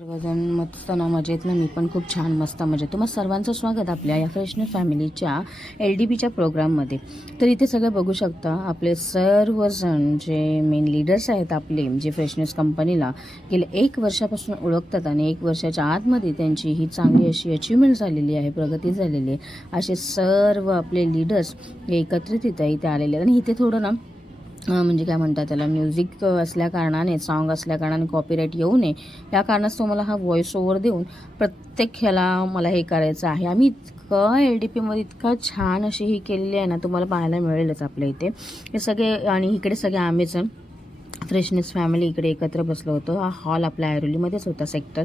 सर्वजण मस्त ना मजेत ना. मी पण खूप छान मस्त मजेत. तुम्हाला सर्वांचं स्वागत आपल्या या फ्रेशनेस फॅमिलीच्या LDBच्या प्रोग्राममध्ये. तर इथे सगळं बघू शकता आपले सर्वजण जे मेन लीडर्स आहेत आपले, जे फ्रेशनेस कंपनीला गेले 1 वर्षापासून ओळखतात आणि 1 वर्षाच्या आतमध्ये त्यांची ही चांगली अशी अचिव्हमेंट झालेली आहे, प्रगती झालेली आहे. असे सर्व आपले लीडर्स एकत्रित इथे आलेले आहेत. आणि इथे थोडं ना म्हणजे काय म्हणतात त्याला, म्युझिक असल्या कारणाने, सॉन्ग असल्या कारणाने कॉपीराईट येऊ नये या कारणास्तव मला हा व्हॉइस ओव्हर देऊन प्रत्येक ह्याला मला हे करायचं आहे. आम्ही इतकं LDPमध्ये इतका छान अशी ही केलेली आहे ना, तुम्हाला पाहायला मिळेलच आपल्या इथे. हे सगळे आणि इकडे सगळे आम्हीच फ्रेशनेस फॅमिली इकडे एकत्र बसलो होतो. हा हॉल आपल्या ऐरोलीमध्येच होता, सेक्टर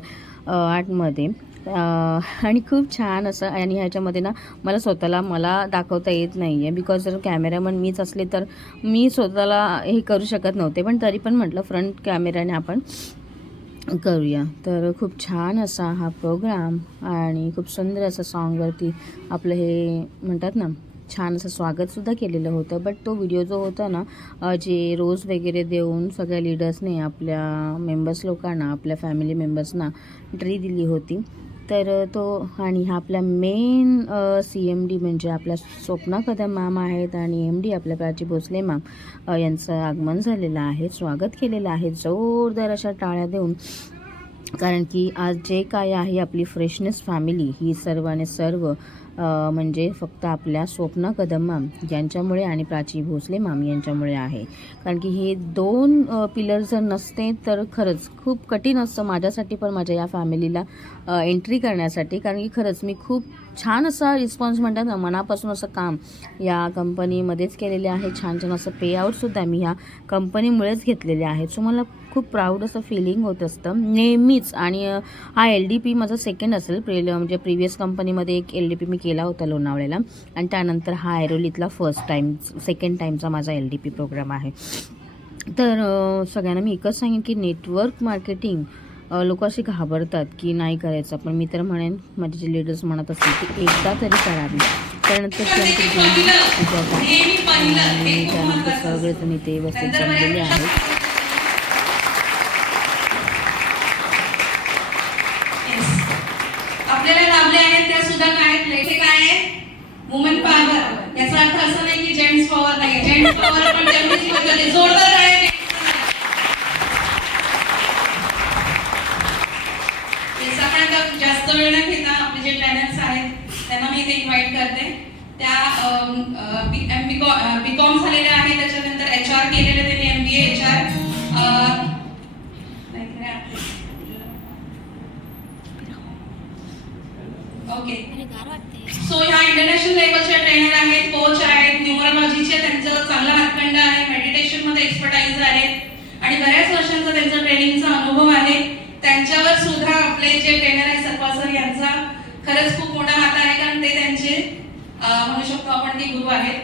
8मध्ये. आणि खूप छान असं. आणि ह्याच्यामध्ये ना मला दाखवता येत नाही आहे, बिकॉज जर कॅमेरामन मीच असले तर मी स्वतःला हे करू शकत नव्हते. पण तरी पण म्हटलं फ्रंट कॅमेऱ्याने आपण करूया. तर खूप छान असा हा प्रोग्राम आणि खूप सुंदर असं सॉन्गवरती आपलं हे म्हणतात ना, छान असं स्वागतसुद्धा केलेलं होतं. बट तो व्हिडिओ जो होता ना, जे रोज वगैरे देऊन सगळ्या लीडर्सने आपल्या मेंबर्स लोकांना, आपल्या फॅमिली मेंबर्सना ट्री दिली होती. तर तो आणि हा आपल्या मेन CMD म्हणजे आपल्या स्वप्ना कदम मॅम आहेत आणि MD आपल्या प्राची भोसले मॅम यांचं आगमन झालेलं आहे, स्वागत केलेलं आहे जोरदार अशा टाळ्या देऊन. कारण की आज जे काय आहे आपली फ्रेशनेस फॅमिली ही सर्वाने सर्व म्हणजे फक्त आपल्या स्वप्ना कदम मॅम यांच्यामुळे आणि प्राची भोसले मॅम यांच्यामुळे आहे. कारण की हे 2 पिलर जर नसते तर खरंच खूप कठीण असतं माझ्यासाठी, पण माझ्या या फॅमिलीला एंट्री करण्यासाठी. कारण की खरंच मी खूप छान असा रिस्पॉन्स म्हणतात ना, मनापासून असं काम या कंपनीमध्येच केलेले आहे. छान छान असं पेआउटसुद्धा मी ह्या कंपनीमुळेच घेतलेले आहेत. सो मला खूप प्राऊड असं फिलिंग होत असतं नेहमीच. आणि हा LDP माझा सेकंड असेल. म्हणजे प्रिव्हियस कंपनीमध्ये एक LDP मी केला होता लोणावळ्याला, आणि त्यानंतर हा ऐरोलीतला सेकंड टाईमचा माझा LDP प्रोग्राम आहे. तर सगळ्यांना मी एकच सांगेन की नेटवर्क मार्केटिंग लोक असे घाबरतात की नाही करायचं, पण मी तर म्हणेन माझे जे लीडर्स म्हणत असतील की एकदा तरी करावी. त्यानंतर त्यानंतर सगळेजण इथे व्यवस्थित जमलेले आहेत. आपल्याला लाभले आहेत त्या सुद्धा काय लेखे काय आहे, वुमन पॉवर. याचा अर्थ असं नाही की जेंट्स पॉवर नाही, जेंट्स पॉवर पण तेवढीच होते. जोरदार आहे. आपण जास्त वेळ न घेता आपले जे ट्रेनर्स आहेत त्यांना मी इथे इन्व्हाइट करते. त्या BCom झालेल्या आहेत, त्याच्यानंतर HR केलेले त्यांनी, MBA HR. ओके. सो ह्या इंटरनॅशनल लेवलच्या ट्रेनर आहेत, कोच आहेत, न्यूमरोलॉजीचे त्यांचं चांगला हातखंड आहे, मेडिटेशन मध्ये एक्सपर्टाइज आहेत आणि बऱ्याच वर्षांचा त्यांचा ट्रेनिंगचा अनुभव आहे. त्यांच्यावर सुद्धा आपले जे ट्रेनर आहेत सर्पा सर यांचा खरंच खूप मोठा हात आहे, कारण ते त्यांचे म्हणू शकतो आपण की गुरु आहेत.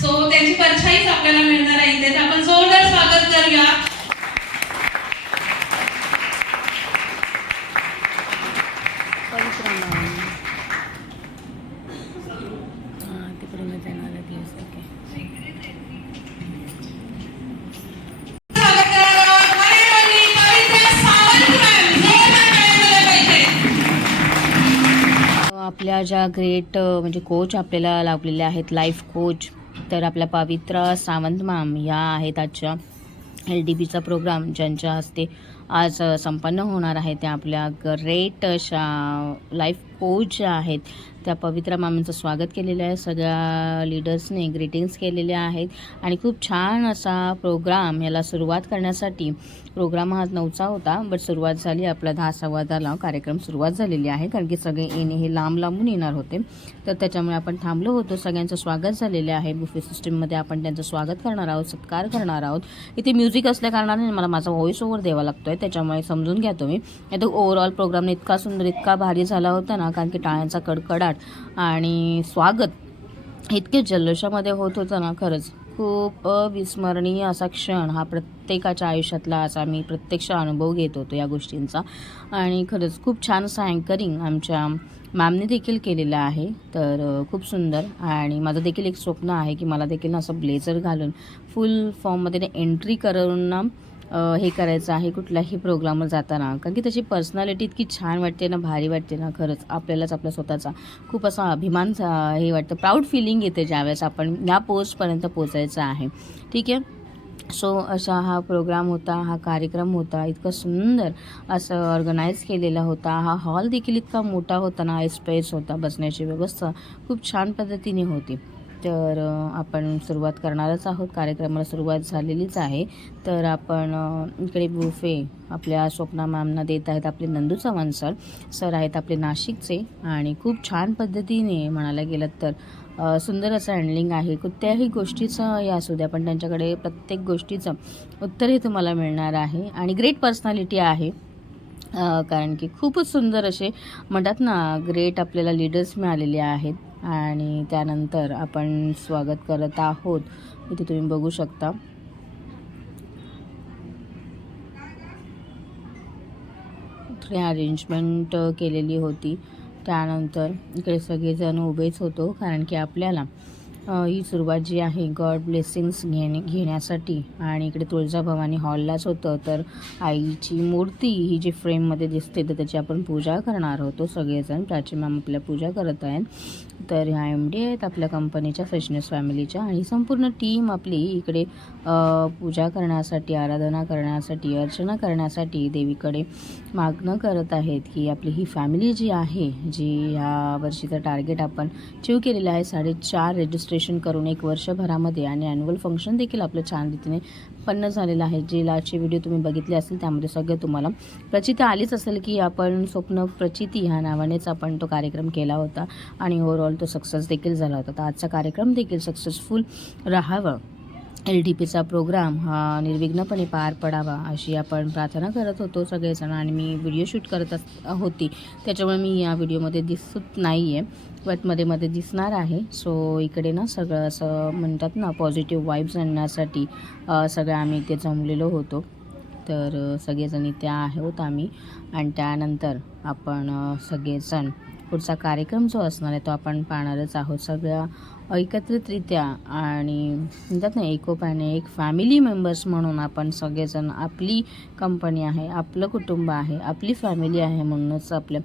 सो त्यांची परछाईच आपल्याला मिळणार आहे इथे. आपण जोरदार स्वागत करूया. आपल्या ज्या ग्रेट म्हणजे कोच आपल्याला लाभलेल्या आहेत, लाईफ कोच, तर आपल्या पवित्रा सावंत मॅम या आहेत आजच्या LDBचा प्रोग्राम ज्यांच्या हस्ते आज संपन्न होणार आहे. त्या आपल्या ग्रेट अशा लाईफ कोच ज्या आहेत त्या पवित्रा मॅमचं स्वागत केलेलं आहे. सगळ्या लीडर्सने ग्रीटिंग्स केलेल्या आहेत आणि खूप छान असा प्रोग्राम याला सुरुवात करण्यासाठी, प्रोग्राम हा 9चा होता, बट सुरुवात झाली आपला 10:15 कार्यक्रम सुरुवात झालेली आहे. कारण की सगळे येणे हे लांबून येणार होते, तर त्याच्यामुळे आपण थांबलो होतो. सगळ्यांचं स्वागत झालेलं आहे. बुफे सिस्टीममध्ये आपण त्यांचं स्वागत करणार आहोत, सत्कार करणार आहोत. इथे म्युझिक असल्या कारणाने मला माझा व्हॉइस ओव्हर द्यावा लागतो आहे, त्याच्यामुळे समजून घ्या तुम्ही. तो ओव्हरऑल प्रोग्राम इतका सुंदर, इतका भारी झाला होता ना, कारण की टाळ्यांचा कडकडाट आणि स्वागत इतके जल्लोषामध्ये होत होतं ना. खरंच खूप अविस्मरणीय असा क्षण हा प्रत्येकाच्या आयुष्यातला असा मी प्रत्यक्ष अनुभव घेत होतो या गोष्टींचा. आणि खरंच खूप छान असं अँकरिंग आमच्या मॅमने देखील केलेलं आहे. तर खूप सुंदर. आणि माझं देखील एक स्वप्न आहे की मला देखील असं ब्लेझर घालून फुल फॉर्ममध्ये एंट्री करून ना हे करायचं आहे कुठल्याही प्रोग्रामला जाताना, कारण की त्याची पर्सनॅलिटी इतकी छान वाटते ना, भारी वाटते ना, खरंच आपल्यालाच आपल्या स्वतःचा खूप असा अभिमान हे वाटतं, प्राऊड फिलिंग येते ज्यावेळेस आपण या पोस्टपर्यंत पोचायचं आहे. ठीक आहे. सो असा हा प्रोग्राम होता, हा कार्यक्रम होता, इतकं सुंदर असं ऑर्गनाईज केलेला होता. हा हॉल देखील इतका मोठा होता ना, स्पेस होता, बसण्याची व्यवस्था खूप छान पद्धतीने होती. तर आपण सुरुवात करणारच आहोत, कार्यक्रमाला सुरुवात झालेलीच आहे. तर आपण इकडे बुफे आपल्या स्वप्ना मॅमना देत आहेत आपले नंदू चव्हाण सर आहेत आपले नाशिकचे, आणि खूप छान पद्धतीने म्हणायला गेलं तर सुंदर असं हँडलिंग आहे. कोणत्याही गोष्टीचं हे असू द्या, पण त्यांच्याकडे प्रत्येक गोष्टीचं उत्तरही तुम्हाला मिळणार आहे, आणि ग्रेट पर्सनॅलिटी आहे. कारण की खूपच सुंदर असे म्हणतात ना, ग्रेट आपल्याला लीडर्स मिळालेले आहेत. आणि त्यानंतर आपण स्वागत करत आहोत, इथे तुम्ही बघू शकता. थोडी अरेंजमेंट केलेली होती. त्यानंतर इकडे सगळेजण उभेच होतो, कारण की आपल्याला ही सुरुवात जी आहे गॉड ब्लेसिंग्स घेण्यासाठी, आणि इकडे तुळजाभवानी हॉललाच होतं. तर आईची मूर्ती ही जी फ्रेममध्ये दिसते तर त्याची आपण पूजा करणार होतो सगळेजण. प्राची मॅम आपल्या पूजा करत आहेत. तर ह्या MD आहेत आपल्या कंपनीच्या फ्रेशनेस फॅमिलीच्या, आणि संपूर्ण टीम आपली इकडे पूजा करण्यासाठी, आराधना करण्यासाठी, अर्चना करण्यासाठी देवीकडे मागणं करत आहेत की आपली ही फॅमिली जी आहे, जी ह्या वर्षीचं टार्गेट आपण अचीव केलेलं आहे 4.5 रजिस्ट्रेशन करून 1 वर्षभरामध्ये, आणि ॲन्युअल फंक्शन देखील आपलं छान रीतीने उत्पन्न झालेलं आहे. जे लास्टचे व्हिडिओ तुम्ही बघितले असतील त्यामध्ये सगळं तुम्हाला प्रचिती आलीच असेल की आपण स्वप्न प्रचिती ह्या नावानेच आपण तो कार्यक्रम केला होता, आणि ओव्हरऑल तो सक्सेस देखील झाला होता. तर आजचा कार्यक्रम देखील सक्सेसफुल राहावं, LDPचा प्रोग्राम हा निर्विघ्नपणे पार पडावा अशी आपण प्रार्थना करत होतो सगळेजण. आणि मी व्हिडिओ शूट करत होती, त्याच्यामुळे मी या व्हिडिओमध्ये दिसत नाही आहे, बट मध्ये दिसणार आहे. सो इकडे ना सगळं असं म्हणतात ना, पॉझिटिव्ह वाईब्स आणण्यासाठी सगळं आम्ही इथे जमलेलो होतो. तर सगळेजण इथे आहोत आम्ही, आणि त्यानंतर आपण सगळेजण पुढचा कार्यक्रम जो असणार आहे तो आपण पाहणारच आहोत. सगळ्या एकत्रितरित्या आणि म्हणतात ना, एकोप्याने एक फॅमिली मेंबर्स म्हणून आपण सगळेजण, आपली कंपनी आहे, आपलं कुटुंब आहे, आपली फॅमिली आहे म्हणूनच आपलं.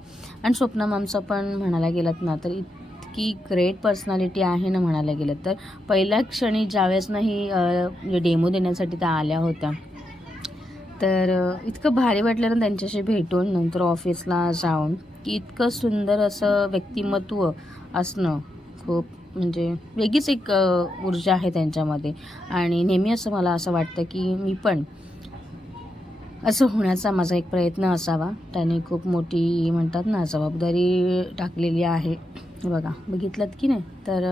आणि स्वप्ना मॅमचं पण म्हणायला गेलात ना तर इतकी ग्रेट पर्सनॅलिटी आहे ना, म्हणायला गेलं तर पहिल्या क्षणी ज्यावेळेस नाही डेमो देण्यासाठी त्या आल्या होत्या, तर इतकं भारी वाटलं ना त्यांच्याशी भेटून, नंतर ऑफिसला जाऊन, की इतकं सुंदर असं व्यक्तिमत्व असणं खूप म्हणजे वेगळीच एक ऊर्जा आहे त्यांच्यामध्ये. आणि नेहमी असं मला असं वाटतं की मी पण असं होण्याचा माझा एक प्रयत्न असावा. त्याने खूप मोठी म्हणतात ना जबाबदारी टाकलेली आहे, बघा बघितलं की नाही. तर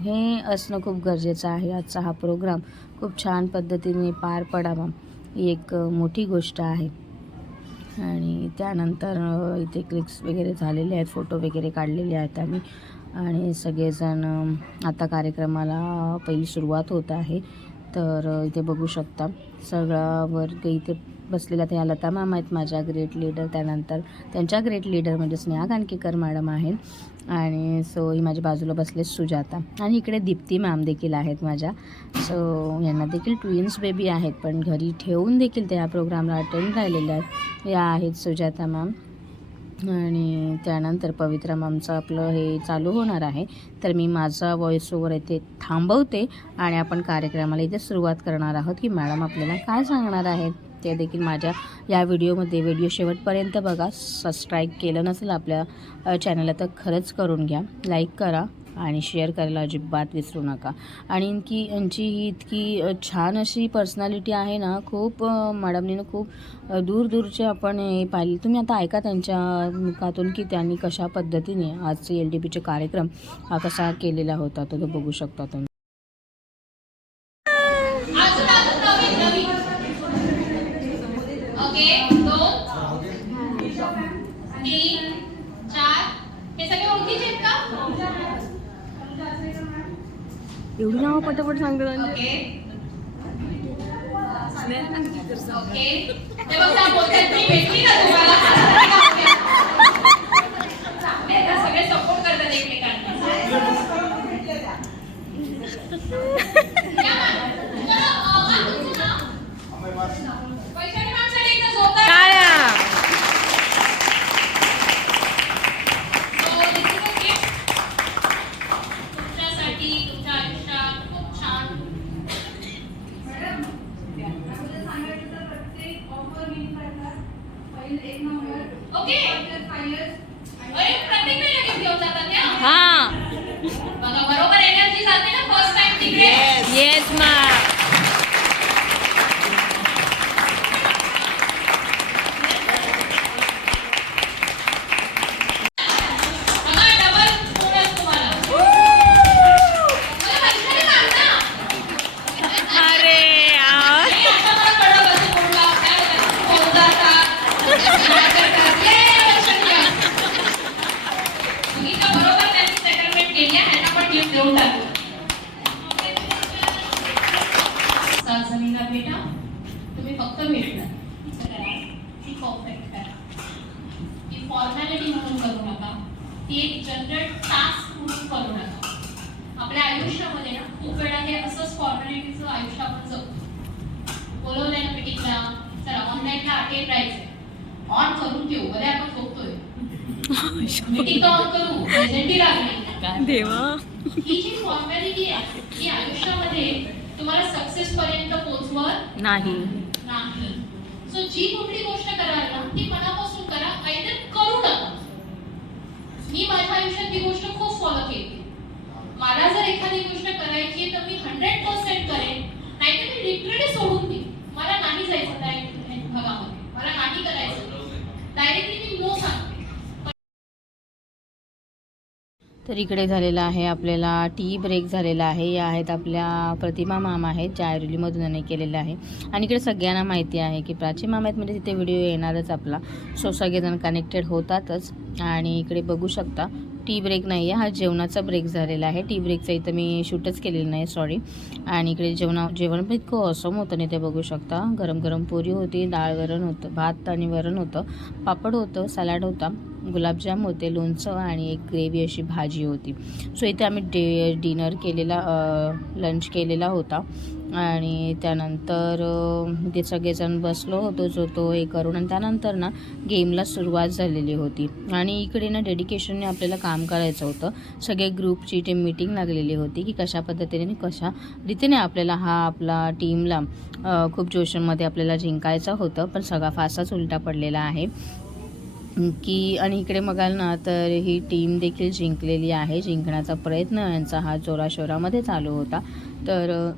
हे असणं खूप गरजेचं आहे. आजचा हा प्रोग्राम खूप छान पद्धतीने पार पडावा ही एक मोठी गोष्ट आहे. आणि त्यानंतर इथे क्लिक्स वगैरे झालेले आहेत, फोटो वगैरे काढलेले आहेत आम्ही, आणि सगळेजण आता कार्यक्रमाला पहिली सुरुवात होत आहे. तर इथे बघू शकता सगळा वर्ग इथे बसलेला. त्या लता मॅम आहेत माझ्या ग्रेट लीडर, त्यानंतर त्यांच्या ग्रेट लीडर म्हणजे स्नेहा कानकेकर मॅडम आहेत, आणि सो ही माझ्या बाजूला बसले सुजाता, आणि इकडे दीप्ती मॅम देखील आहेत माझ्या. सो यांना देखील ट्विन्स बेबी आहेत, पण घरी ठेवून देखील त्या प्रोग्रामला अटेंड राहिलेल्या आहेत. या आहेत सुजाता मॅम, आणि त्यानंतर पवित्रा मॅमचं आपलं हे चालू होणार आहे. तर मी माझा व्हॉइस ओव्हर इथे थांबवते, आणि आपण कार्यक्रमाला इथे सुरुवात करणार आहोत की मॅडम आपल्याला काय सांगणार आहेत ते देखील माझ्या या व्हिडिओ शेवटपर्यंत बघा. सबस्क्राईब केलं नसेल आपल्या चॅनलला तर खरंच करून घ्या, लाईक करा आणि शेअर करायला अजिबात विसरू नका. आणि यांची ही इतकी छान अशी पर्सनॅलिटी आहे ना, खूप मॅडमनीनं खूप दूरचे आपण हे पाहिले. तुम्ही आता ऐका त्यांच्या मुखातून की त्यांनी कशा पद्धतीने आजचे LDPचे कार्यक्रम हा कसा केलेला होता, तो बघू शकता तुम्ही. एवढी नावं पटापट सांगतात. सगळे सपोर्ट करतात एकमेकांना. ओके अरे प्रत्येक वेळेला गिफ्ट घेऊन जातात या हा बघा बरोबर एनर्जी जाते ना फर्स्ट टाइम तिकडे येस मा बघा डबल बोनस तुम्हाला मला पैशाने सांगता अरे यार नाही आता मला कळलं कसं बोलला काय बोलतात काय करतात ये लक्षात घ्या तुम्ही तर बरोबर त्यांनी सेटलमेंट केली आहे ह्यांना पण गिफ्ट देऊन टाकू सात जणीला भेटा तुम्ही फक्त भेटणार ती परफेक्ट करा ती फॉर्मॅलिटी म्हणून करू नका ती एक जनरल टास्क म्हणून करू नका आपल्या आयुष्यामध्ये ना खूप वेळा हे असंच फॉर्मॅलिटीचं आयुष्य आपण जगतो बोलवलंय ना मीटिंगला चला ऑनलाईनला अटेंड राहायचंय ऑन करून घेऊ अरे आपण झोपतोय मीटिंग तर ऑन करू प्रेझेंटी लागली देवा ही जी फॉर्मॅलिटी आहे ही आयुष्यामध्ये तुम्हाला सक्सेस पर्यंत पोहोचवत नाही नाही सो जी कुठली गोष्ट कराल ना ती मनापासून करा आयदर करू नका मी माझ्या आयुष्यात ती गोष्ट खूप फॉलो केली मला जर एखादी गोष्ट करायची तर मी 100% करेन नाहीतर मी लिटरली सोडून देईन मला नाही जायचं त्या भागामध्ये मला नाही करायचं डायरेक्टली मी नो सांगते तर इकडे झालेला आहे आपल्याला टी ब्रेक झालेला आहे. या आहेत आपल्या प्रतिमा मामा आहेत ज्या ऐरोलीमधून यांनी केलेलं आहे. आणि इकडे सगळ्यांना माहिती आहे की प्राची मामा आहेत म्हणजे तिथे व्हिडिओ येणारच आपला. सो सगळेजण कनेक्टेड होतातच. आणि इकडे बघू शकता टी ब्रेक नाही आहे, हा जेवणाचा ब्रेक झालेला आहे. टी ब्रेकचा इथं मी शूटच केलेलं नाही सॉरी. आणि इकडे जेवण पण इतकं ऑसम होतं नाही ते बघू शकता. गरम गरम पुरी होती, डाळ वरण होतं, भात आणि वरण होतं, पापड होतं, सॅलड होता, गुलाबजाम होते, लोणचं आणि एक ग्रेव्ही अशी भाजी होती. सो इथे आम्ही डिनर केलेला लंच केलेला होता. आणि त्यानंतर ते सगळेजण बसलो होतो जो तो हे करून. आणि त्यानंतर ना गेमला सुरुवात झालेली होती. आणि इकडे ना डेडिकेशनने आपल्याला काम करायचं होतं. सगळे ग्रुपची टीम मीटिंग लागलेली होती की कशा पद्धतीने कशा रीतीने आपल्याला हा आपला टीमला खूप जोशामध्ये आपल्याला जिंकायचं होतं. पण सगळा फासाच उलटा पडलेला आहे की. आणि इकडे बघाल ना तर ही टीम देखील जिंकलेली आहे. जिंकण्याचा प्रयत्न यांचा हा जोराशोरामध्ये चालू होता. तर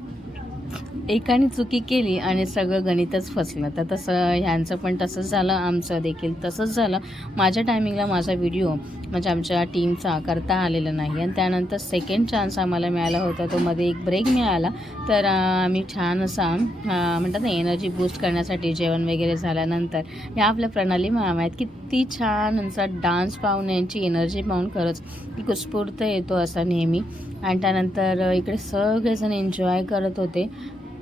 एकाने चुकी केली आणि सगळं गणितच फसलं. तर तसं ह्यांचं पण तसंच झालं, आमचं देखील तसंच झालं. माझ्या टायमिंगला माझा व्हिडिओ म्हणजे आमच्या टीमचा करता आलेला नाही. आणि त्यानंतर सेकंड चान्स आम्हाला मिळाला होता, तो मध्ये एक ब्रेक मिळाला. तर आम्ही छान असा म्हणतात ना एनर्जी बूस्ट करण्यासाठी जेवण वगैरे झाल्यानंतर ह्या आपल्या प्रणाली मामा आहेत किती छान असा डान्स पाहून यांची एनर्जी पाहून खरंच एक उत्स्फूर्त येतो असा नेहमी. आणि त्यानंतर इकडे सगळेजण एन्जॉय करत होते.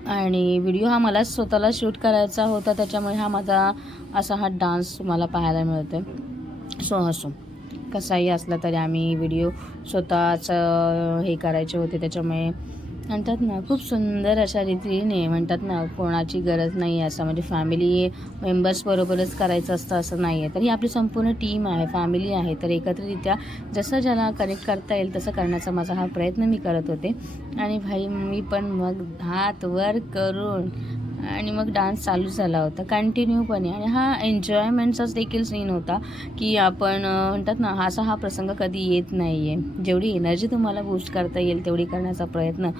आणि व्हिडिओ हा मला स्वतःला शूट करायचा होता त्याच्यामुळे हा माझा असा हा डान्स तुम्हाला पाहायला मिळतो. सो असो कसाही असला तरी आम्ही व्हिडिओ स्वतःच हे करायचे होते. त्याच्यामुळे म्हणतात ना खूप सुंदर अशा रीतीने म्हणतात ना कोणाची गरज नाही असं म्हणजे फॅमिली मेंबर्सबरोबरच करायचं असतं असं नाही आहे. तर ही आपली संपूर्ण टीम आहे, फॅमिली आहे. तर एकत्रितरित्या जसं ज्याला कनेक्ट करता येईल तसं करण्याचा माझा हा प्रयत्न मी करत होते. आणि भाई मी पण मग हात वर करून आणि मग डान्स चालू झाला होता कंटिन्यूपणे. आणि हा एन्जॉयमेंटचाच देखील सीन होता की आपण म्हणतात ना हा प्रसंग कधी येत नाही आहे. जेवढी एनर्जी तुम्हाला बूस्ट करता येईल तेवढी करण्याचा प्रयत्न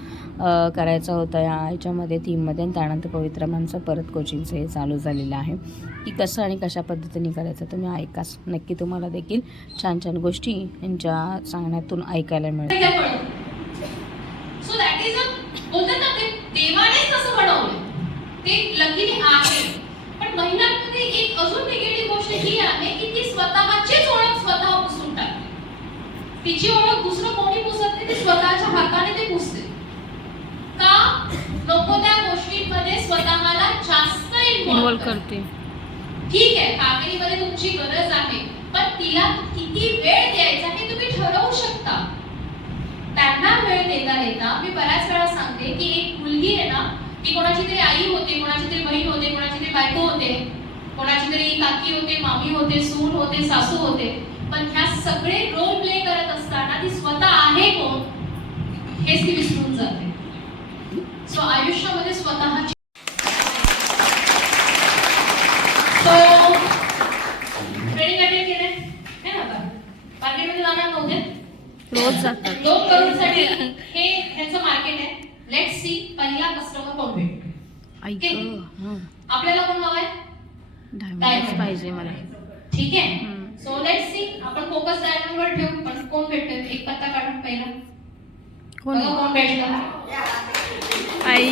करायचा होता ह्याच्यामध्ये थीममध्ये. आणि त्यानंतर पवित्र मॅमचं परत कोचिंगचं हे चालू झालेलं आहे की कसं आणि कशा पद्धतीने करायचं. तुम्ही ऐकाच नक्की, तुम्हाला देखील छान छान गोष्टी यांच्या सांगण्यातून ऐकायला मिळतात. सो दॅट इज बोलतात ना ते देवानेच तसं बनवलं ते लकीली आहे. पण महिलांमध्ये एक अजून निगेटिव्ह गोष्ट ही आहे की ती स्वतःचीच ओळख स्वतः पुसून टाकते. तिची ओळख दुसरं कोणी पुसत नाही, ती स्वतःच्या हाताने ते पुसते. का नको त्या गोष्टींमध्ये स्वतःला जास्त इन्व्हॉल्व करते. ठीक आहे फॅमिलीमध्ये तुमची गरज आहे पण तिला किती वेळ द्यायचा हे तुम्ही ठरवू शकता. त्यांना वेळ देता मी बऱ्याच वेळा सांगते की एक मुलगी आहे ना ती कोणाची तरी आई होते, कोणाची तरी बहीण होते, कोणाची तरी बायको होते, कोणाची तरी काकी होते, मामी होते, सून होते, सासू होते. पण ह्या सगळे रोल प्ले करत असताना ती स्वतः आहे कोण हेच ती विसरून जाते. सो आयुष्यामध्ये स्वतःची मार्केटमध्ये जाणार नव्हते, रोज जातात. 2 करोडसाठी हे ह्याचं मार्केट आहे. लेट्स सी पहिला कस्टमर कोण भेटतो. ऐक आपल्याला कोण हवाय? डायमंड पाहिजे मला. ठीक आहे. सो लेट्स सी आपण फोकस डायमंड वर ठेवू. पण कोण भेटतोय? एक पत्ता काढून पहिला कोण बघा कोण भेटलं. आई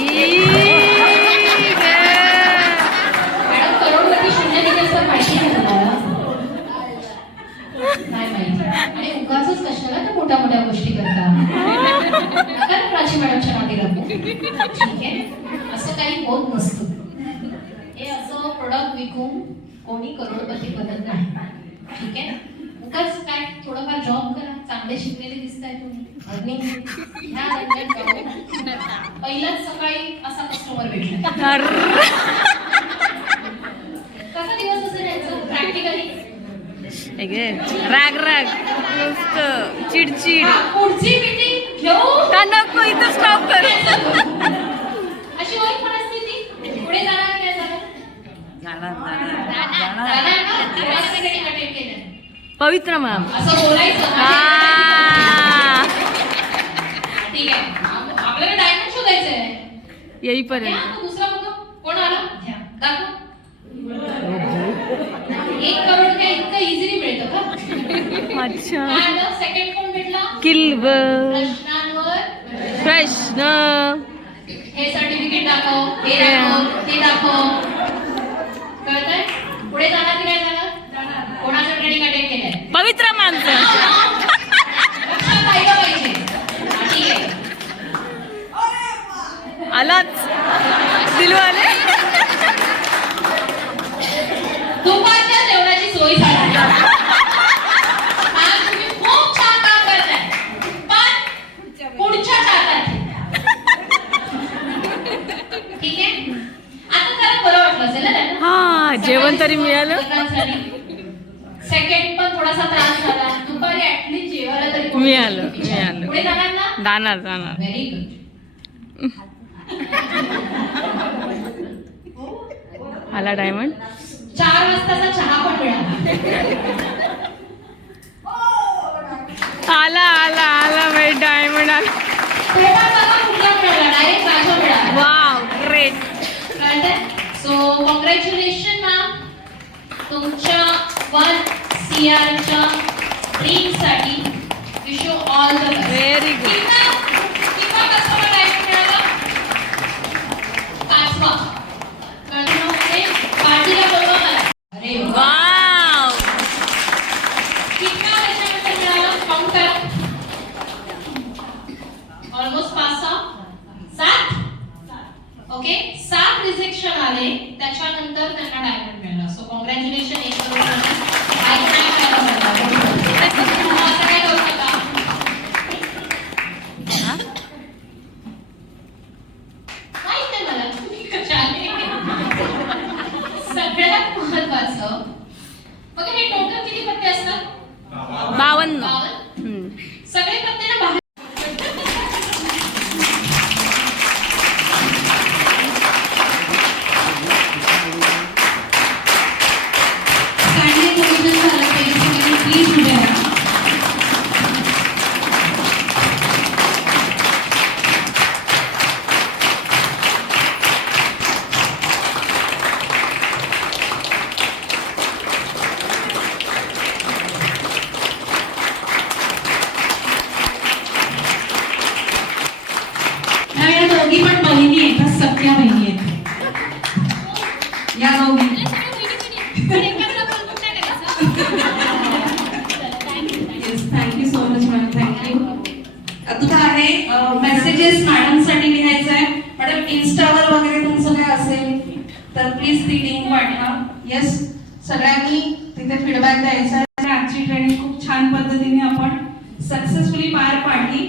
मॅडम करोडपती शून्य दिवसात माहिती आहे तुम्हाला? नाही माहिती. आणि उगाचच कशाला त्या मोठ्या मोठ्या गोष्टी करतात. नका प्राची मॅडमच्या नादी लागू. ठीक आहे. असं काही होत नसतं. हे असं प्रोडक्ट विकून कोणी करोडपती बनत नाही. ठीक आहे. उगाच काय थोडंफार जॉब करा. चांगले शिकलेले दिसताय तुम्ही. अर्निंग ह्या दरम्यान जाऊन पहिलाच सकाळी असा कस्टमर भेटला. कसा दिवस असेल याचा प्रॅक्टिकली? राग राग नुसतं चिडचिड. पुढची मीटिंग घेऊ का नको इथं स्टॉप कर. अशी होईल परिस्थिती. पुढे जाणार की नाही जाणार? जाणार ना? तेव्हाच ते काही अटेंड केलं. पवित्र मॅम. असं बोलायचं. ठीक आहे. आपल्याला डायमंड शोधायचं आहे. येईपर्यंत दुसरा बघा कोण आला. दाखव. 1 करोड काय इतकं इझिली मिळतं का? अच्छा. सेकंड कोण भेटला? किल्वर प्रश्नांवर प्रश्न. हे सर्टिफिकेट दाखव, हे दाखव, ते दाखव. कळतंय? पुढे जाणार की नाही जाणार? कोणाचं ट्रेनिंग अटेंड केलंय? पवित्र माणसं. लक्षात राहिलं पाहिजे. ठीक आहे. आलाच दिलवाले. दुपारच्या जेवणाची सोय झाली. आज तुम्ही खूप छान काम करताय. पण पुढच्या तासात ठीक आहे. आता जरा बरं वाटलं असेल ना त्यांना? हा जेवण तरी मिळालं. सेकंड पण थोडासा त्रास झाला. दुपारी ऍटलीस्ट जेवायला तरी कोणी मिळालं. पुढे जाणार ना? जाणार व्हेरी गुड. आला डायमंड. 4 वाजताचा चहा पण मिळाला. आला आला आला बाई डायमंड आला. पेपर बघा कुठला मिळाला. डायरेक्ट माझा मिळाला. Wow great. कळतंय? So congratulation ma'am. तुमच्या 1 CR च्या ड्रीम साठी wish you all the best. Very good. कितना कस्टमर डायरेक्ट मिळाला? 5वा. कळतं म्हणजे पार्टीला बोलवा मला. अरे वा. वाव. कितना त्याच्यानंतर मिळाला? काउंट करा. ऑलमोस्ट 7. ओके 7 रिजेक्शन आले. त्याच्यानंतर त्यांना डायमंड मिळाला. So congratulation. 1 करोड असं काय करू नका. माहित आहे मला तुम्ही कशा आले. सगळ्यात महत्वाचं बघा हे टोटल किती पत्ते असतात? 52. सगळे पत्ते ना बाहेर. प्लीज उभे राहा. ह्या दोघी पण बहिणी आहेत. सख्या बहिणी आहेत या दोघी. Thank you so much madam. Thank you. तुझं आहे मेसेजेस मॅडमसाठी लिहायचं आहे. मॅडम इन्स्टावर वगैरे तुमचं काय असेल तर प्लीज ती लिंक पाठवा. येस सगळ्यांनी तिथे फीडबॅक द्यायचा आहे. आजची ट्रेनिंग खूप छान पद्धतीने आपण सक्सेसफुली पार पाडली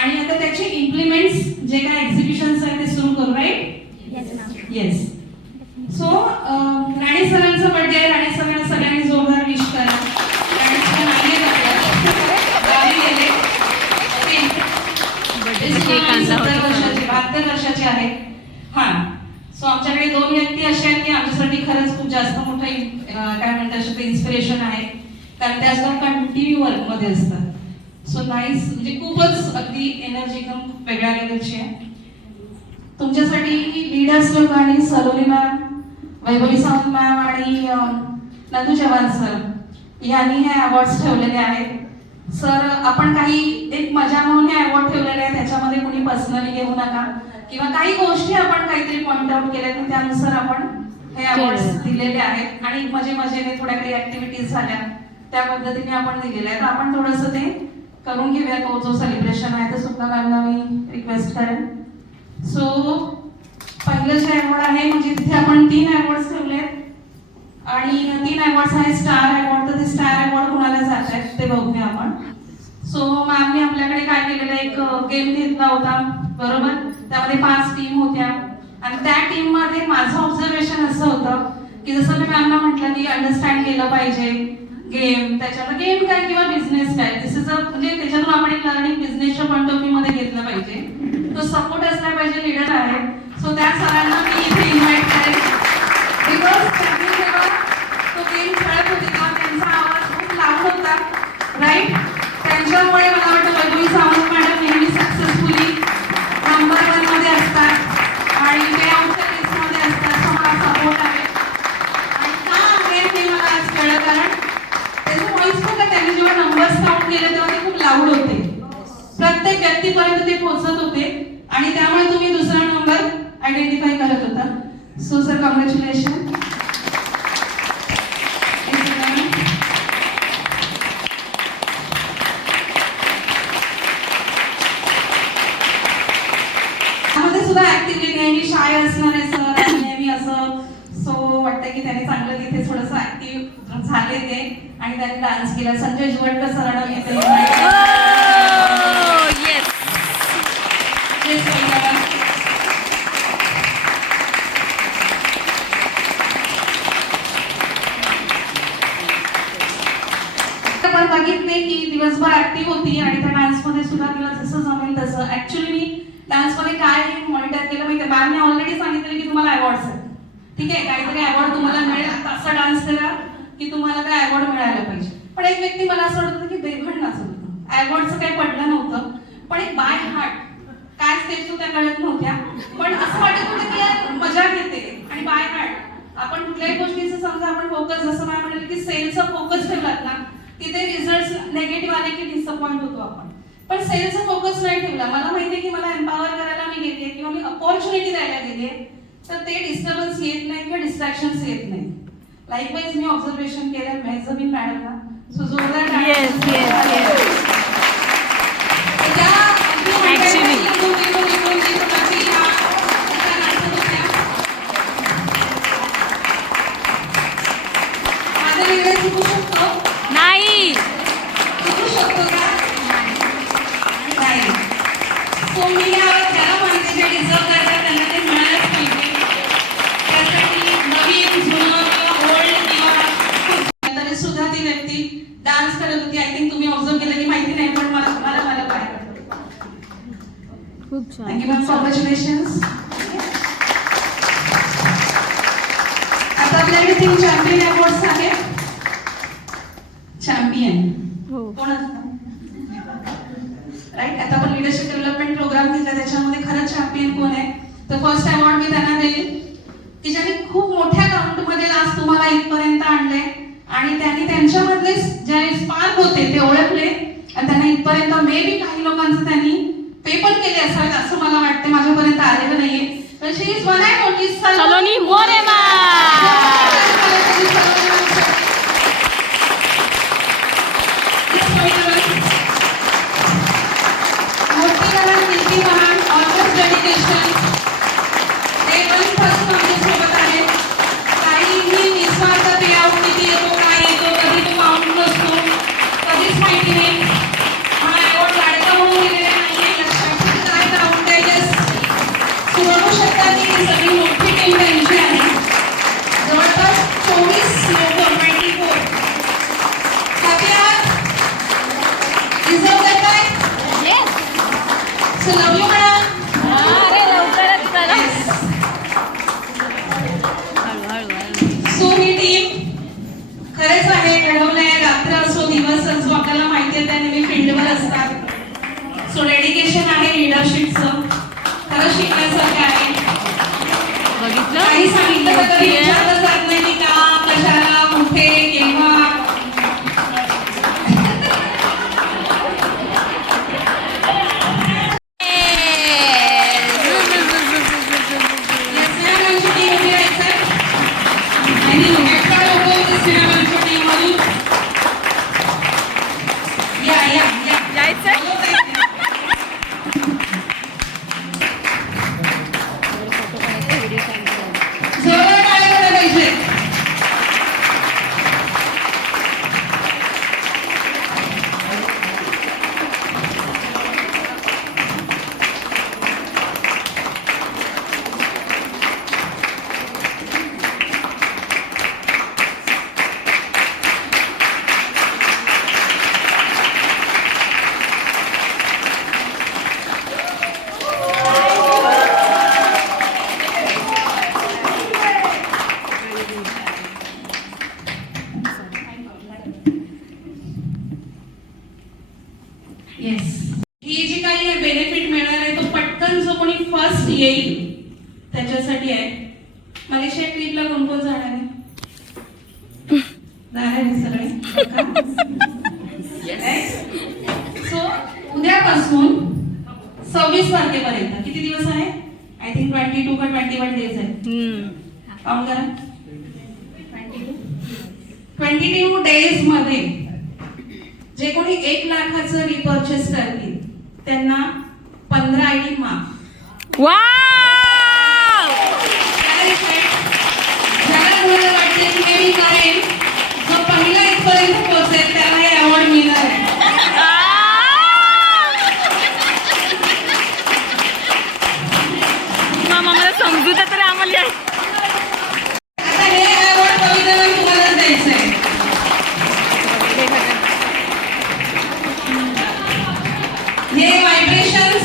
आणि आता त्याचे इम्प्लिमेंट्स जे काय एक्झिबिशन्स आहेत ते सुरू करू. राईट? येस. सो राणे सरांचा बर्थडे आहे. राणे सरांना सगळ्यांनी जोरदार विश करा. राणे सर नाहीये गावी गेले. ओके 72 वर्षाचे आहेत. हा सो आमच्याकडे 2 व्यक्ती अशा आहेत की आमच्यासाठी खरंच खूप जास्त मोठं काय म्हणतात इन्स्पिरेशन आहे. कारण ते आजकाल कंटिन्यू वर्कमध्ये असतात. सो नाईस, म्हणजे खूपच अगदी एनर्जी एकदम वेगळ्या लेवलची आहे. तुमच्यासाठी लीडर्स लोक आणि सलोनी मॅम, वैभवी सावंत मॅम आणि नंदू चव्हाण सर यांनी हे अवॉर्ड्स ठेवलेले आहेत. सर, आपण काही एक मजा म्हणून हे अवॉर्ड ठेवलेले आहेत, त्याच्यामध्ये कुणी पर्सनली घेऊ नका, किंवा काही गोष्टी आपण काहीतरी पॉइंट आउट केल्या तर त्यानुसार आपण हे अवॉर्ड्स दिलेले आहेत. आणि मजेने थोड्या काही ऍक्टिव्हिटीज झाल्या त्या पद्धतीने आपण दिलेले आहेत. आपण थोडंसं ते करून घेऊया. तो जो सेलिब्रेशन आहे ते सुद्धा मॅमना मी रिक्वेस्ट करेन. सो पहिलं जे अवॉर्ड आहे, म्हणजे तिथे आपण 3 अवॉर्ड्स ठेवलेत आणि 3 अवॉर्ड्स आहे स्टार अवॉर्ड. तर ते स्टार अवॉर्ड कुणाला जात आहेत ते बघूया आपण. सो मॅमने आपल्याकडे काय केलेलं, एक गेम घेतला होता, बरोबर. त्यामध्ये 5 टीम होत्या आणि त्या टीम मध्ये माझं ऑब्झर्वेशन असं होतं की जसं मी मॅमला म्हटलं की अंडरस्टँड केलं पाहिजे गेम, त्याच्यावर गेम काय किंवा बिझनेस काय, दिस इज म्हणजे त्याच्यातून आपण एक लर्निंग बिझनेसच्या पॉइंट ऑफ व्ह्यू मध्ये घेतलं पाहिजे. तो सपोर्ट असला पाहिजे, लीडर आहे. सो त्या सरांना मी इथे इन्व्हाइट करेन, बिकॉज त्यांनी जेव्हा तो गेम खेळत होते तेव्हा त्यांचा आवाज खूप लाऊड होता, राईट. त्यांच्यामुळे मला वाटतं वैभवी सावंत मॅडम नेहमी सक्सेसफुली नंबर 1 मध्ये असतात आणि ते आमच्या लिस्टमध्ये असतात. सो मला सपोर्ट आहे. आणि का आहे ते मला आज कळलं, कारण त्याचं व्हॉइस बघा, त्यांनी जेव्हा नंबर्स काउंट केले तेव्हा ते खूप लाऊड होते, प्रत्येक व्यक्तीपर्यंत ते पोहोचत होते आणि त्यामुळे तुम्ही दुसरा नंबर आयडेंटिफाय करत होता. So sir, congratulation. त्यामध्ये सुद्धा ऍक्टिव्हली नेहमी शाय असणारे सर आणि नेहमी असं, सो वाटतं की त्यांनी चांगलं तिथे थोडंसं ऍक्टिव्ह झाले ते आणि त्यांनी डान्स केला. संजय जुवटकर सरांना मी इथे invite करते. पण बघितले की दिवसभर ऍक्टिव्ह होती आणि त्या डान्स मध्ये सुद्धा तिला जसं जमेल तसं. ऍक्च्युली मी डान्स मध्ये काय मॉनिटर केलं माहिती, मॅमने ऑलरेडी सांगितलं की तुम्हाला अवॉर्ड्स आहेत, ठीक आहे, काहीतरी अवॉर्ड तुम्हाला मिळेल, असा डान्स करा की तुम्हाला काय अवॉर्ड मिळायला पाहिजे. पण एक व्यक्ती मला असं वाटत की बेघड नाचत होतं, अवॉर्डचं काही पडलं नव्हतं, पण एक बाय हार्ट काय स्टेप्स होत्या कळत नव्हत्या, पण असं वाटत होतं की यार मजा घेते. आणि बाय हार्ट आपण कुठल्याही गोष्टीचं समजा आपण फोकस, जसं मला म्हणाले की सेलचा फोकस ठेवलात ना, तिथे रिझल्ट नेगेटिव्ह आले की डिसअपॉइंट होतो आपण. पण सेलचा फोकस नाही ठेवला, मला माहितीये की मला एम्पॉवर करायला मी गेले किंवा मी अपॉर्च्युनिटी द्यायला गेले, तर ते डिस्टर्बन्स येत नाही किंवा डिस्ट्रॅक्शन्स येत नाही. लाईकवाईज मी ऑब्झर्वेशन केलं मेहजबीन मॅडमला, सो जोरदार नाही शकतो का? नाही. सो मी त्याला म्हणते जे डिझर्व करतात त्यांना ते मिळालंच पाहिजे. त्यासाठी नवीन, जुनं किंवा ओल्ड किंवा तरी सुद्धा ती व्यक्ती डान्स करत होती. आय थिंक तुम्ही ऑब्झर्व केलं की माहिती नाही, पण मला काय खूप छान. Thank you ma'am, congratulations. आता आपल्याकडे 3 चॅम्पियन अवॉर्ड्स आहेत. चॅम्पियन कोण असतं, राईट. आता आपण लिडरशिप डेव्हलपमेंट प्रोग्राम घेतला, त्याच्यामध्ये खरं चॅम्पियन कोण आहे, तर फर्स्ट अवॉर्ड मी त्यांना देईल की ज्यांनी खूप मोठ्या काउंटमध्ये आज तुम्हाला इथपर्यंत आणले आणि त्यांनी त्यांच्यामधले जे स्पार्क होते ते ओळखले आणि त्यांना इथपर्यंत मे बी काही लोकांचं त्यांनी पे पण केले असावेत असं मला वाटतं, माझ्यापर्यंत आलेलं नाहीये. तर she is one and only Saloni मोरेमा. डेडिकेशन ते मनापासून आमच्यासोबत आहे. काहीही निस्वार्थ पेआउट किती येतो, काय येतो, कधी तो काउंट नसतो, कधीच माहिती नाही. मला अवॉर्ड लाडका म्हणून दिलेला नाहीये, लक्षात काय काउंट आहे. यस, तुम्ही बघू शकता की ही सगळी मोठी टीम त्यांची आहे, जवळपास 24 लोक, 24. हॅपी आहात, डिझर्व करताय. So love you madam. So he team खरंच आहे, घडवलंय रात्र असो सो डेडिकेशन आहे लिडरशिपचं, खरंच शिकण्यासारखं आहे. बघितलं काही सांगितलं तर कधी विचारलं जात नाही की का, कशाला, कुठे, केव्हा. येस, ही जी काही बेनिफिट मिळणार आहे तो पटकन जो कोणी फर्स्ट येईल त्याच्यासाठी आहे. मलेशिया ट्रिपला कोण कोण जाणार आहे? जाणार आहे सगळे. सो उद्यापासून 26 तारखेपर्यंत किती दिवस आहे? आय थिंक 22 का 21 डेज आहे. काउंट करा. 22 डेज मध्ये जे कोणी 1 लाखाचं रिपर्चेस करतील त्यांना 15 आयडी माफ. ज्याला तुम्हाला वाटते की मी करेन, जो पहिला इथपर्यंत पोहोचेल त्याला हे अवॉर्ड मिळणार आहे. मला समजू तर आम्हाला आता हे अवॉर्ड पवित्राला तुम्हाला द्यायचं आहे. हे व्हायब्रेशन्स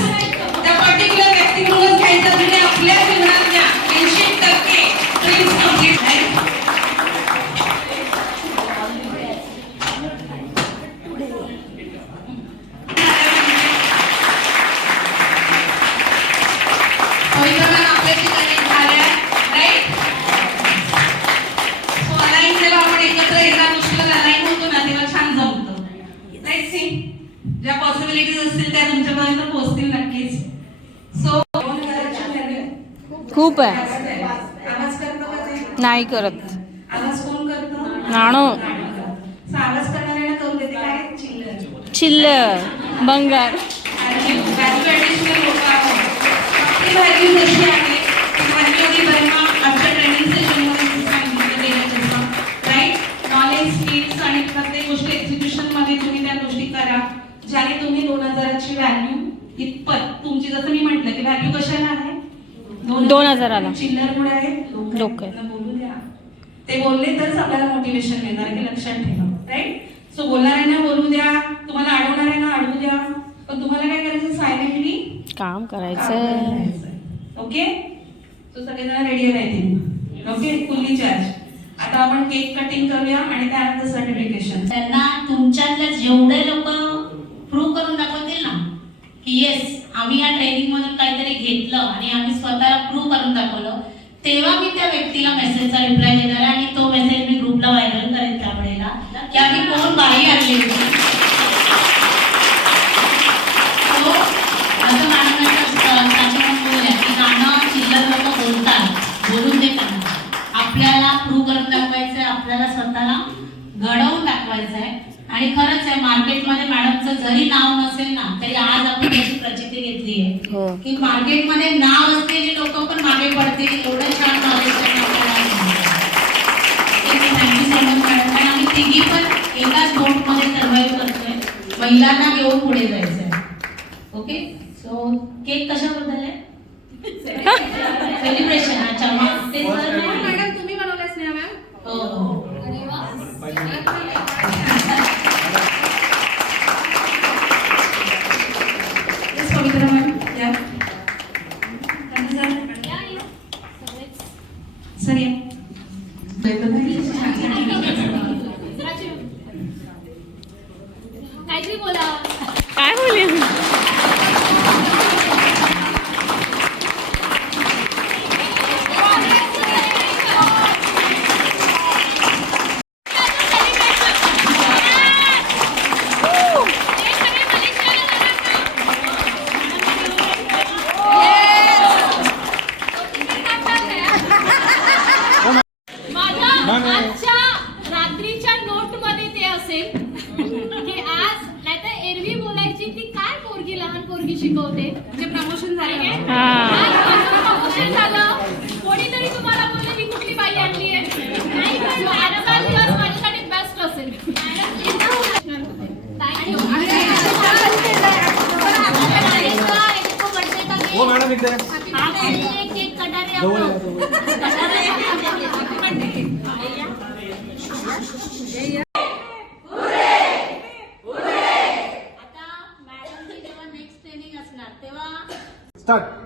त्या पर्टिक्युलर व्यक्तीकडूनच घ्यायचं म्हणजे आपल्या जीवनातल्या 80% ड्रीम्स कंप्लीट आहेत. पवित्राला आपल्याची कनेक्ट झाल्या, राईट? सो अलाइन जेव्हा आपण एकत्र एका गोष्टीला अलाइन होतो ना तेव्हा छान जमतं, राईट? सी ज्या पॉसिबिलिटीज असतील त्या तुमच्यापर्यंत पोहोचतील नक्कीच. सो खूप आहे. आवाज करतो का ते? नाही करत. आवाज कोण करतं? नाणो. सो आवाज करणाऱ्यांना करू देते काय? चिल्लर. चिल्लर बंगार. आणि व्हॅल्यू ॲडिशनल लोक आहोत. आपली व्हॅल्यू जशी आहे ती व्हॅल्यू आधी बर्मा आमच्या ट्रेनिंग सेशनमध्ये सांगितलं गेलं तसं, राईट? नॉलेज, स्किल्स आणि प्रत्येक गोष्ट एक्झिक्युशनमध्ये तुम्ही त्या गोष्टी करा ज्याने तुम्ही 2000ची व्हॅल्यू इतपत तुमची, जसं मी म्हटलं की व्हॅल्यू कशाला आहे? 2000ला. चिल्लर मुळे आहे, लोक बोलू द्या. ते बोलले तरच आपल्याला मोटिवेशन मिळणार हे लक्षात ठेवा, राईट? सो बोलणाऱ्यांना बोलू द्या, तुम्हाला अडवणाऱ्यांना अडवू द्या, पण तुम्हाला काय करायचं? सायलेंटली काम करायचं. ओके? सो सगळेजण रेडी राहतील. Okay, fully charge. आता आपण केक कटिंग करूया आणि त्यानंतर सर्टिफिकेशन. त्यांना तुमच्यातले जेवढे लोक प्रूव्ह करून दाखवतील ना की येस आम्ही या ट्रेनिंग मधून काहीतरी घेतलं आणि आम्ही स्वतःला प्रूव्ह करून दाखवलं, तेव्हा मी त्या व्यक्तीला मेसेजचा रिप्लाय देणार आहे आणि तो मेसेज मी ग्रुपला व्हायरल करेन त्यावेळेला की आम्ही कोण बाई आणली होती. तो असं मॅडम बोलल्या की नाणं चिल्लर लोक बोलतात, बोलून दे त्यांना. आपल्याला प्रूव्ह करून दाखवायचं आहे, आपल्याला स्वतःला घडवून दाखवायचं आहे. आणि खरंच आहे, मार्केटमध्ये मॅडमचं जरी नाव नसेल ना तरी आज आपण त्याची प्रचिती घेतली आहे की मार्केटमध्ये नाव असलेली लोक पण मागे पडतील. एवढं छान knowledge thank you so much madam. आणि आम्ही तिघी पण एकाच बोटमध्ये सर्व्हाइव्ह करतोय, महिलांना घेऊन पुढे जायचं आहे. ओके, सो केक कशाबद्दल आहे? सेलिब्रेशन. अच्छा, मग ते मॅडम तुम्ही बनवलंच नाही मॅम? हो हो. पवित्र मॅम या सर या. काय बोलू? शिकवते. म्हणजे प्रमोशन झालं. प्रमोशन झालं. कोणीतरी तुम्हाला बोलले मी कुठली बाई आणली आहे. आजचा दिवस माझ्यासाठी बेस्ट असेल. थँक्यू. हो मॅडम इकडे केक कटारे आता मॅडमची जेव्हा नेक्स्ट ट्रेनिंग असणार तेव्हा स्टार्ट